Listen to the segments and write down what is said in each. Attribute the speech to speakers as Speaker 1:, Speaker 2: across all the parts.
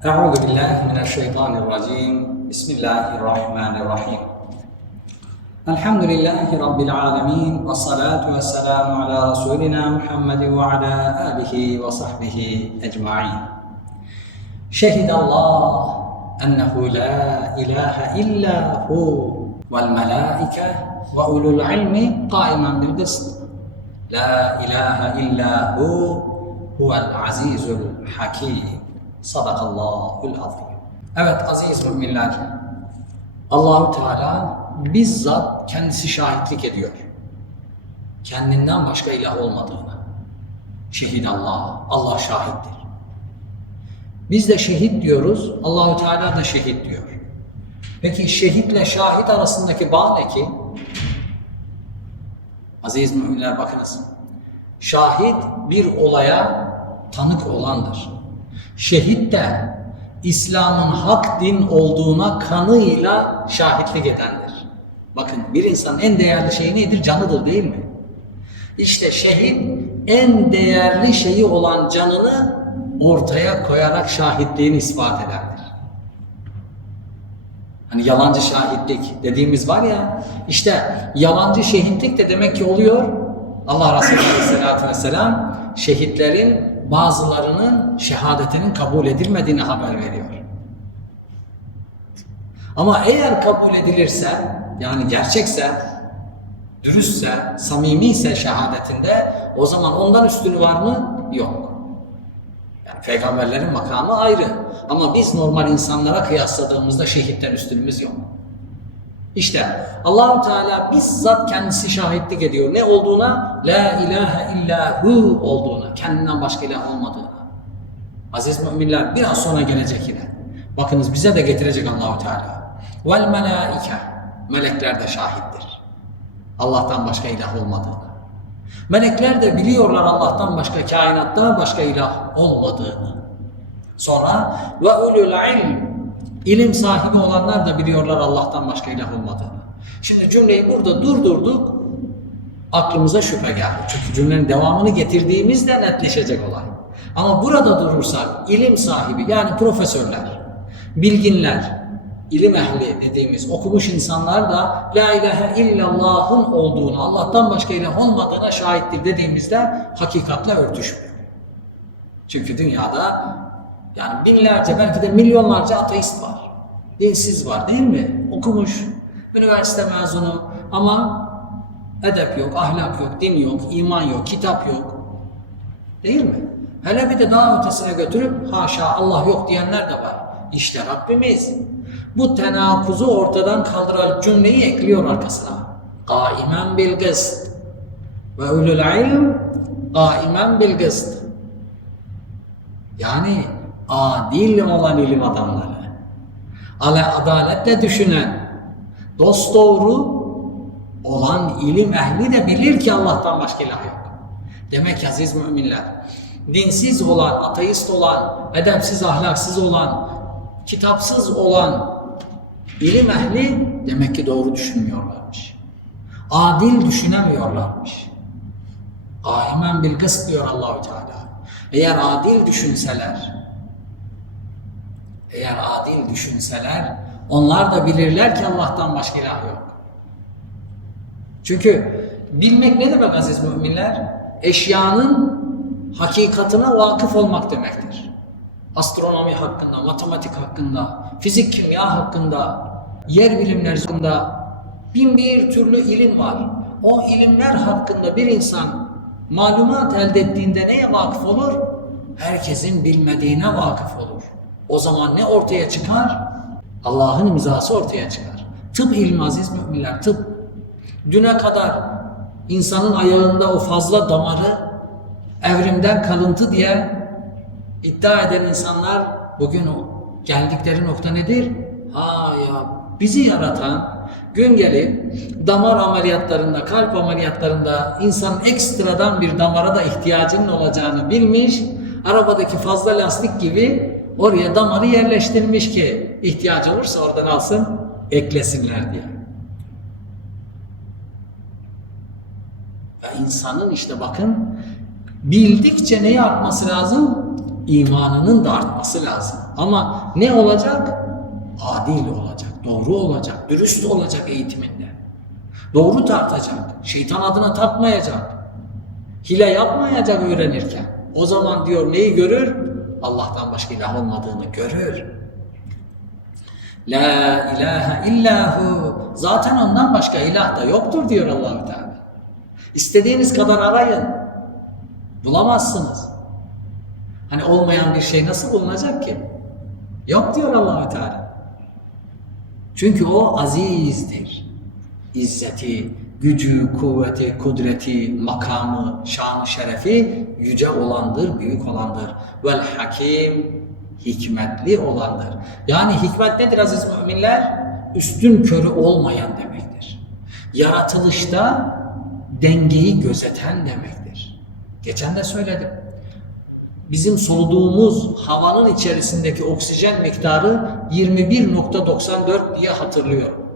Speaker 1: أعوذ بالله من الشيطان الرجيم. بسم الله الرحمن الرحيم. الحمد لله رب العالمين والصلاة والسلام على رسولنا محمد وعلى آله وصحبه أجمعين. شهد الله أنه لا إله إلا هو والملائكة وأولو العلم قائما بالقسط. لا إله إلا هو هو العزيز الحكيم. Sadakallahul azim. Evet aziz müminler. Allahu Teala bizzat kendisi şahitlik ediyor. Kendinden başka ilah olmadığını. Şehit Allah, Allah şahittir. Biz de şehit diyoruz, Allahu Teala da şehit diyor. Peki şehitle şahit arasındaki bağ ne ki? Aziz müminler bakınız. Şahit bir olaya tanık olandır. Şehit de İslam'ın hak din olduğuna kanıyla şahitlik edendir. Bakın bir insanın en değerli şeyi nedir? Canıdır değil mi? İşte şehit en değerli şeyi olan canını ortaya koyarak şahitliğini ispat edendir. Hani yalancı şahitlik dediğimiz var ya, işte yalancı şehitlik de demek ki oluyor. Allah Resulü Aleyhisselatü Vesselam şehitlerin bazılarının şehadetinin kabul edilmediğini haber veriyor. Ama eğer kabul edilirse, yani gerçekse, dürüstse, samimiyse şehadetinde o zaman ondan üstünü var mı? Yok. Yani peygamberlerin makamı ayrı. Ama biz normal insanlara kıyasladığımızda şehitten üstünümüz yok. İşte Allahu Teala bizzat kendisi şahitlik ediyor. Ne olduğuna? La ilahe illa hu olduğuna. Kendinden başka ilah olmadığına. Aziz müminler biraz sonra gelecek yine. Bakınız bize de getirecek Allahu Teala. Vel melaike. Melekler de şahittir. Allah'tan başka ilah olmadığına. Melekler de biliyorlar Allah'tan başka kainatta başka ilah olmadığını. Sonra ve ulul ilm İlim sahibi olanlar da biliyorlar Allah'tan başka ilah olmadığını. Şimdi cümleyi burada durdurduk. Aklımıza şüphe geldi. Çünkü cümlenin devamını getirdiğimizde netleşecek olay. Ama burada durursak ilim sahibi yani profesörler, bilginler, ilim ehli dediğimiz okumuş insanlar da La ilahe illallah'ın olduğunu, Allah'tan başka ilah olmadığına şahittir dediğimizde hakikatle örtüşmüyor. Çünkü dünyada yani binlerce belki de milyonlarca ateist var. Dinsiz var değil mi? Okumuş, üniversite mezunu ama edep yok, ahlak yok, din yok, iman yok, kitap yok. Değil mi? Hele bir de daha ötesine götürüp haşa Allah yok diyenler de var. İşte Rabbimiz bu tenakuzu ortadan kaldıran cümleyi ekliyor arkasına. Kaimen bil gıst ve ulul ilm kaimen bil gıst. Yani adil olan ilim adamları, ala adaletle düşünen, dost doğru olan ilim ehli de bilir ki Allah'tan başka ilah yok. Demek ki aziz müminler, dinsiz olan, ateist olan, edepsiz, ahlaksız olan, kitapsız olan ilim ehli demek ki doğru düşünmüyorlarmış. Adil düşünemiyorlarmış. Kaimen bil gıst diyor Allahu Teala. Eğer adil düşünseler, eğer adil düşünseler onlar da bilirler ki Allah'tan başka ilah yok. Çünkü bilmek ne demek aziz müminler? Eşyanın hakikatına vakıf olmak demektir. Astronomi hakkında, matematik hakkında, fizik kimya hakkında, yer bilimleri hakkında bin bir türlü ilim var. O ilimler hakkında bir insan malumat elde ettiğinde neye vakıf olur? Herkesin bilmediğine vakıf olur. O zaman ne ortaya çıkar? Allah'ın imzası ortaya çıkar. Tıp ilmi aziz müminler, tıp. Düne kadar insanın ayağında o fazla damarı evrimden kalıntı diye iddia eden insanlar bugün geldikleri nokta nedir? Ha ya bizi yaratan gün gelip damar ameliyatlarında, kalp ameliyatlarında insanın ekstradan bir damara da ihtiyacının olacağını bilmiş, arabadaki fazla lastik gibi oraya damarı yerleştirmiş ki ihtiyacı olursa oradan alsın, eklesinler diye. Ve insanın işte bakın bildikçe neyi artması lazım? İmanının da artması lazım. Ama ne olacak? Adil olacak, doğru olacak, dürüst olacak eğitiminde. Doğru tartacak, şeytan adına tartmayacak. Hile yapmayacak öğrenirken. O zaman diyor neyi görür? Allah'tan başka ilah olmadığını görür. La ilahe illahu. Zaten ondan başka ilah da yoktur diyor Allahu Teala. İstediğiniz kadar arayın. Bulamazsınız. Hani olmayan bir şey nasıl bulunacak ki? Yok diyor Allahu Teala. Çünkü o azizdir. İzzeti, gücü, kuvveti, kudreti, makamı, şanı, şerefi yüce olandır, büyük olandır. Vel hakim, hikmetli olandır. Yani hikmet nedir aziz müminler? Üstün körü olmayan demektir. Yaratılışta dengeyi gözeten demektir. Geçen de söyledim. Bizim soluduğumuz havanın içerisindeki oksijen miktarı 21.94 diye hatırlıyorum.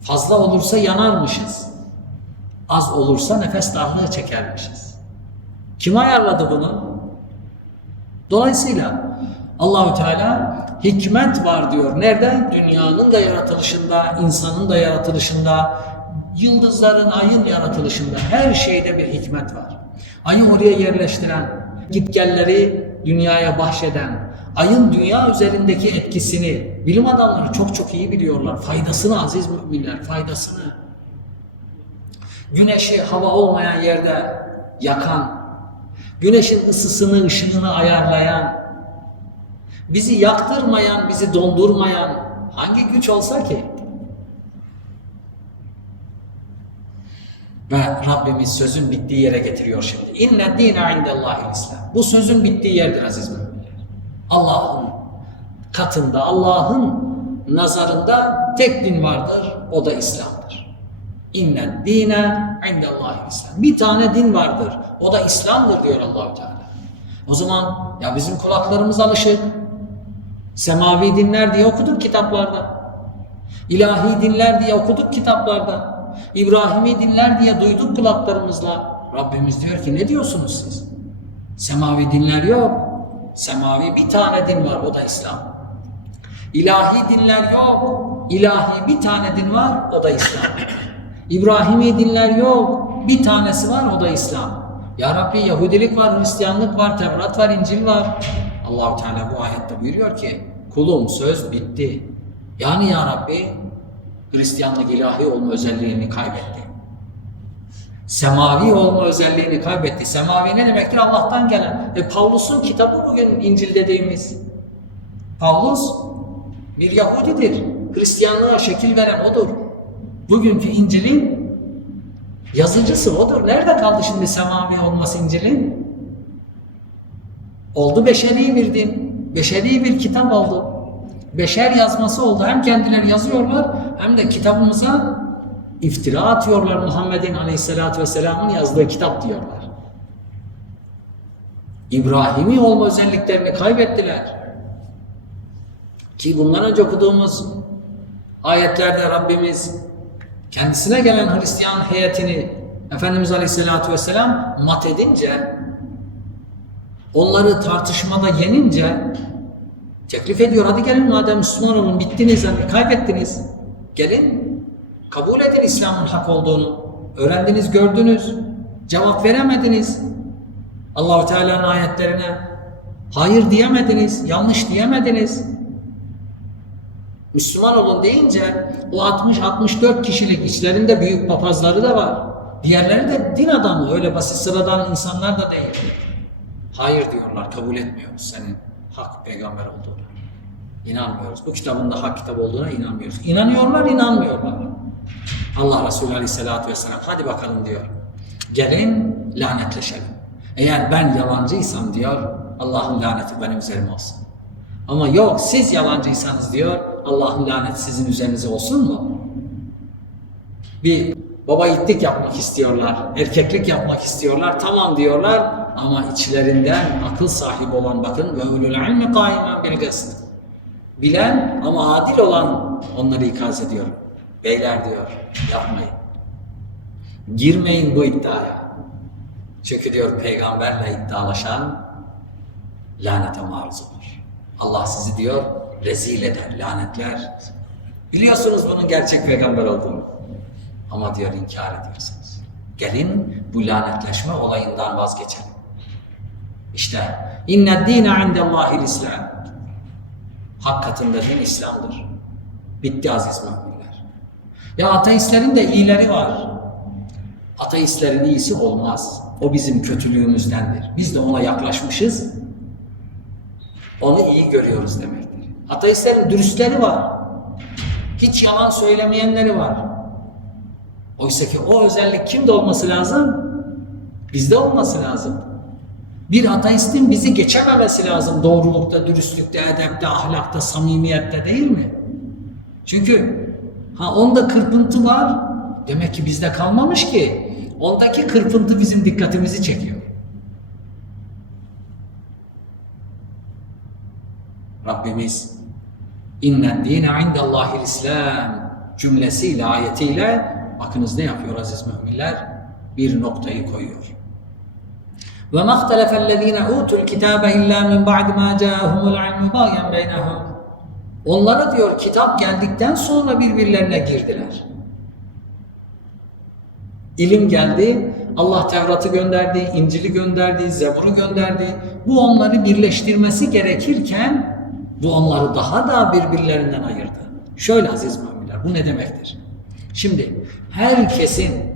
Speaker 1: Fazla olursa yanarmışız. Az olursa nefes darlığı çekermişiz. Kim ayarladı bunu? Dolayısıyla Allahü Teala hikmet var diyor. Nerede? Dünyanın da yaratılışında, insanın da yaratılışında, yıldızların, ayın yaratılışında her şeyde bir hikmet var. Ayı oraya yerleştiren, gitgelleri dünyaya bahşeden, ayın dünya üzerindeki etkisini bilim adamları çok çok iyi biliyorlar. Faydasını aziz müminler, faydasını. Güneşi hava olmayan yerde yakan, güneşin ısısını, ışınını ayarlayan, bizi yaktırmayan, bizi dondurmayan hangi güç olsa ki? Ve Rabbimiz sözün bittiği yere getiriyor şimdi. İnne dine indellahi İslam. Bu sözün bittiği yerdir aziz müminler. Allah'ın katında, Allah'ın nazarında tek din vardır. O da İslam'dır. İnne dine indellahi İslam. Bir tane din vardır. O da İslam'dır diyor Allahu Teala. O zaman ya bizim kulaklarımız alışık. Semavi dinler diye okuduk kitaplarda. İlahi dinler diye okuduk kitaplarda. İbrahimi dinler diye duyduk kulaklarımızla. Rabbimiz diyor ki ne diyorsunuz siz? Semavi dinler yok. Semavi bir tane din var o da İslam. İlahi dinler yok. İlahi bir tane din var o da İslam. İbrahimi dinler yok. Bir tanesi var o da İslam. Ya Rabbi Yahudilik var, Hristiyanlık var, Tevrat var, İncil var. Allahu Teala bu ayette buyuruyor ki kulum söz bitti. Yani ya Rabbi Hristiyanlık ilahi olma özelliğini kaybetti. Semavi olma özelliğini kaybetti. Semavi ne demektir? Allah'tan gelen. E Pavlus'un kitabı bugün İncil dediğimiz. Pavlus bir Yahudidir. Hristiyanlığa şekil veren odur. Bugünkü İncil'in yazıcısı odur. Nerede kaldı şimdi semavi olması İncil'in? Oldu beşeri bir din. Beşeri bir kitap oldu. Beşer yazması oldu. Hem kendileri yazıyorlar hem de kitabımıza iftira atıyorlar Muhammed'in aleyhissalatü vesselamın yazdığı kitap diyorlar. İbrahimi olma özelliklerini kaybettiler. Ki bundan önce okuduğumuz ayetlerde Rabbimiz kendisine gelen Hristiyan heyetini Efendimiz Aleyhisselatü Vesselam mat edince onları tartışmada yenince teklif ediyor hadi gelin madem Müslüman olun bittiniz yani kaybettiniz gelin kabul edin İslam'ın hak olduğunu. Öğrendiniz gördünüz. Cevap veremediniz. Allahu Teala'nın ayetlerine hayır diyemediniz yanlış diyemediniz. Müslüman olun deyince o 60-64 kişilik içlerinde büyük papazları da var. Diğerleri de din adamı öyle basit sıradan insanlar da değil. Hayır diyorlar kabul etmiyoruz senin hak peygamber olduğunu. İnanmıyoruz. Bu kitabın da hak kitap olduğuna inanmıyoruz. İnanıyorlar inanmıyorlar. Allah Resulü Aleyhisselatü Vesselam hadi bakalım diyor. Gelin lanetleşelim. Eğer ben yalancıysam diyor Allah'ın laneti benim üzerime olsun. Ama yok siz yalancıysanız diyor Allah'ın laneti sizin üzerinize olsun mu? Bir baba yiğitlik yapmak istiyorlar, erkeklik yapmak istiyorlar, tamam diyorlar ama içlerinden akıl sahibi olan bakın ve ulul ilmi kaimen bil. Bilen ama adil olan onları ikaz ediyor. Beyler diyor yapmayın. Girmeyin bu iddiaya. Çünkü diyor peygamberle iddialaşan lanete maruz olur. Allah sizi diyor rezil eder, lanetler. Biliyorsunuz bunun gerçek peygamber olduğunu. Ama diyor inkar ediyorsunuz. Gelin bu lanetleşme olayından vazgeçelim. İşte inne dine indellahil islam. Hak katında din İslam'dır. Bitti aziz müminler. Ya ateistlerin de iyileri var. Ateistlerin iyisi olmaz. O bizim kötülüğümüzdendir. Biz de ona yaklaşmışız. Onu iyi görüyoruz demektir. Ateistlerin dürüstleri var. Hiç yalan söylemeyenleri var. Oysa ki o özellik kimde olması lazım? Bizde olması lazım. Bir ateistin bizi geçememesi lazım doğrulukta, dürüstlükte, edepte, ahlakta, samimiyette değil mi? Çünkü ha onda kırpıntı var. Demek ki bizde kalmamış ki. Ondaki kırpıntı bizim dikkatimizi çekiyor. Rabbimiz innen dine indallahil islam cümlesiyle, ayetiyle bakınız ne yapıyor aziz müminler? Bir noktayı koyuyor. Ve mahtelefellezine utul kitabe illa min ba'di ma ca'ahumul ilmu bagen beynehum. Onlara diyor kitap geldikten sonra birbirlerine girdiler. İlim geldi, Allah Tevrat'ı gönderdi, İncil'i gönderdi, Zebur'u gönderdi. Bu onları birleştirmesi gerekirken bu onları daha da birbirlerinden ayırdı. Şöyle aziz müminler, bu ne demektir? Şimdi herkesin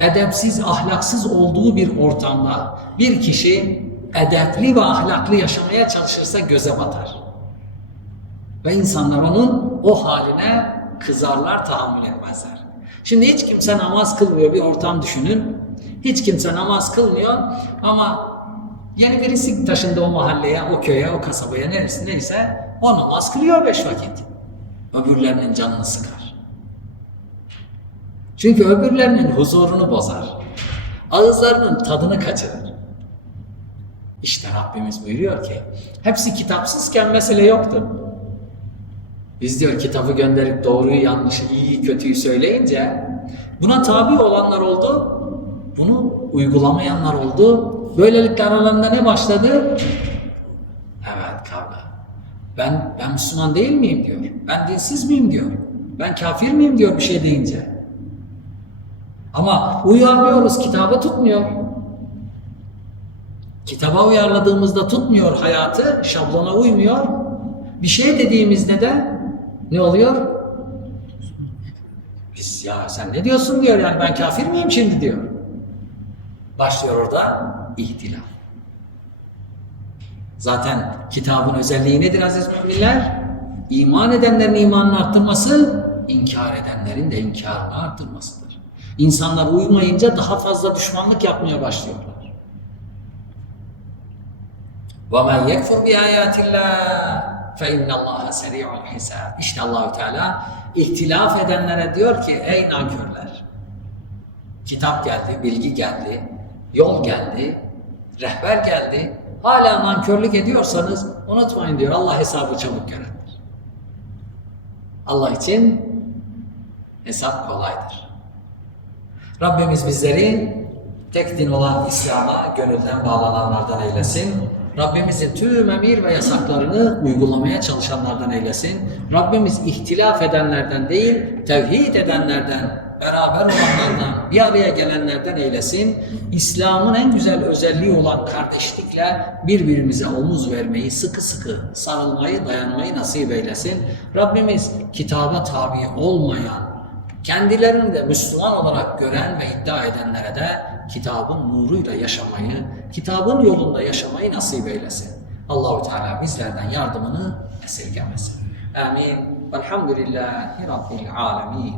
Speaker 1: edepsiz, ahlaksız olduğu bir ortamda bir kişi edepli ve ahlaklı yaşamaya çalışırsa göze batar. Ve insanlar onun o haline kızarlar, tahammül etmezler. Şimdi hiç kimse namaz kılmıyor bir ortam düşünün. Hiç kimse namaz kılmıyor ama yeni birisi taşındı o mahalleye, o köye, o kasabaya neresi neyse o namaz kılıyor beş vakit. Öbürlerinin canını sıkar. Çünkü öbürlerinin huzurunu bozar. Ağızlarının tadını kaçırır. İşte Rabbimiz buyuruyor ki hepsi kitapsızken mesele yoktu. Biz diyor kitabı gönderip doğruyu yanlışı iyi kötüyü söyleyince buna tabi olanlar oldu. Bunu uygulamayanlar oldu. Böylelikle aralarında ne başladı? Evet kavga. Ben ben Müslüman değil miyim diyor. Ben dinsiz miyim diyor. Ben kafir miyim diyor bir şey deyince. Ama uyarlıyoruz kitabı tutmuyor. Kitaba uyarladığımızda tutmuyor hayatı, şablona uymuyor. Bir şey dediğimizde de ne oluyor? Biz ya sen ne diyorsun diyor yani ben kafir miyim şimdi diyor. Başlıyor orada ihtilaf. Zaten kitabın özelliği nedir aziz müminler? İman edenlerin imanını arttırması, inkar edenlerin de inkarını arttırmasıdır. İnsanlar uymayınca daha fazla düşmanlık yapmaya başlıyorlar. وَمَنْ يَكْفُرْ بِآيَاتِ اللّٰهِ فَاِنَّ اللّٰهَ سَرِيعُ الْحِسَابِ İşte Allahü Teala ihtilaf edenlere diyor ki ey nankörler kitap geldi, bilgi geldi, yol geldi, rehber geldi. Hala nankörlük ediyorsanız unutmayın diyor Allah hesabı çabuk görendir. Allah için hesap kolaydır. Rabbimiz bizleri tek din olan İslam'a gönülden bağlananlardan eylesin. Rabbimizin tüm emir ve yasaklarını uygulamaya çalışanlardan eylesin. Rabbimiz ihtilaf edenlerden değil, tevhid edenlerden, beraber olanlardan, bir araya gelenlerden eylesin. İslam'ın en güzel özelliği olan kardeşlikle birbirimize omuz vermeyi, sıkı sıkı sarılmayı, dayanmayı nasip eylesin. Rabbimiz kitaba tabi olmayan, kendilerini de Müslüman olarak gören ve iddia edenlere de kitabın nuruyla yaşamayı, kitabın yolunda yaşamayı nasip eylesin. Allahu Teala bizlerden yardımını esirgemesin. Amin. Velhamdülillahi Rabbil alemin.